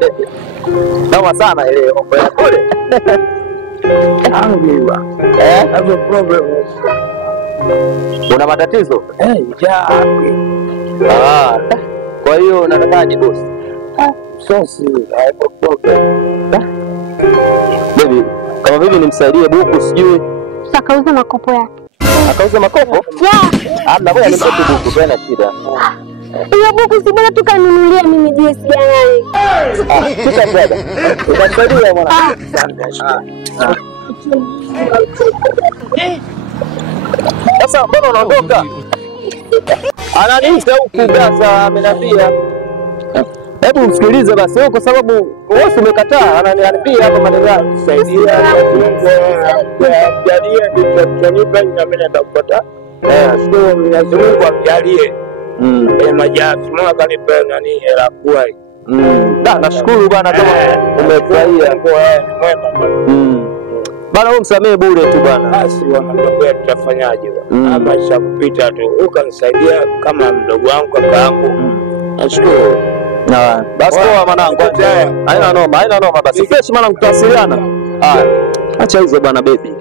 Baby. Noma sana ile mambo ya kule. Angiwa. Have a problem. Una matatizo? Yeah. Kwa hiyo unatakaje boss? So see, I have a problem. Baby, kama vipi nimsaidie buku sijui. Akauza makopo yake. Akauza makopo? Yeah. Labda wewe nimpe tu buku, bwana shida. Hiyo buku si bora tukanunulia mimi JS gani? Sasa brother. Utasaidia mwana. Sasa mbona unaondoka? Ananiita huku Gaza amenambia. Hebu msikilize basi kwa sababu wewe umekataa, ananiambia hapa maneno yake. Saidia jalia nitachonipa na mimi nitakufuata. Sio Mwenyezi Mungu amjalie. Majazi mwaka nipe nani hela kwa. Nashukuru bwana kama umefurahia. Bana wewe msamee bure tu bwana. Basi wana mdogo wetu tutafanyaje bwana? Maisha kupita tu. Ukanisaidia kama mdogo wangu kaka yangu. Nashukuru. Na basi poa mwanangu. Haina noma basi. Fresh mwanangu tutawasiliana. Acha hizo bwana baby.